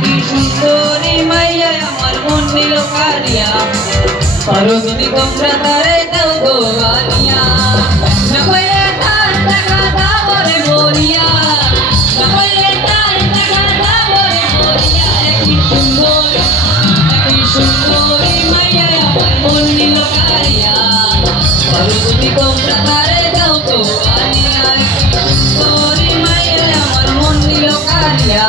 কি সুন্দরী মাইয়া আমার মন নিল কারিয়া পারো যদি তোমরা তারে দাও গো আনিয়া না কইলে তার দেখা দাও রে মরিয়া না কইলে তার দেখা দাও রে মরিয়া কি সুন্দরী মাইয়া আমার মন নিল কারিয়া পারো যদি তোমরা তারে দাও গো আনিয়া সুন্দরী মাইয়া আমার মন নিল কারিয়া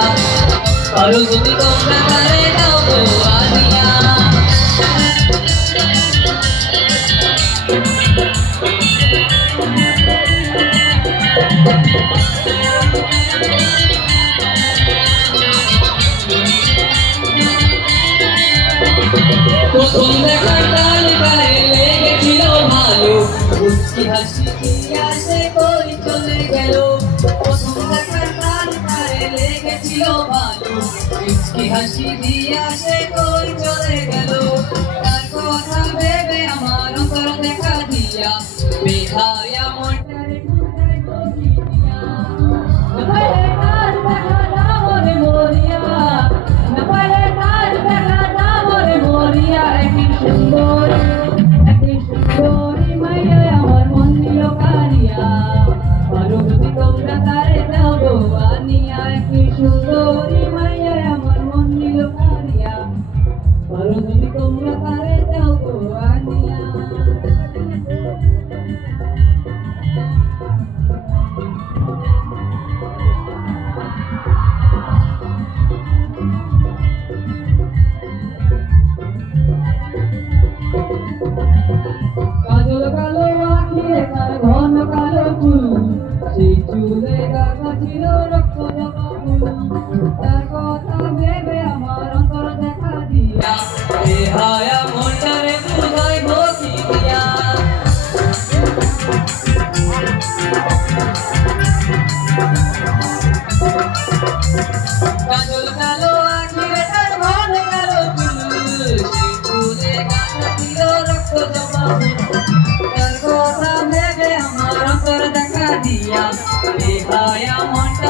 পারো যদি তোমরা তারে দাও গো আনিয়া প্রথম দেখার তালে গায়ে লেগেছিল ভালো মুচকি হাসি দিয়া সে কই চলে গেল প্রথম দেখার তালে গায়ে লেগেছিল ভালো মুচকি হাসি দিয়া সে কই চলে গেল তার কথা ভেবে আমার অন্তর দেখা দিয়া বেহায়া মনটারে ঢুকাই বসি দিয়া না পারে কার দেখা দাও রে মরিয়া না পারে কার দেখা দাও রে মরিয়া কি সুন্দরী মাইয়া আমার মন নিল কারিয়া পারো যদি তোমরা তারে দাও গো আনিয়া কি সুন্দরী মাইয়া আমার মন নিল কারিয়া পারো যদি তোমরা তারে দাও গো আনিয়া কাজল কালো আঁখিরে তার ঘন কালো চুল সেই চুলে গাথা ছিল রক্ত জবা ফুল তার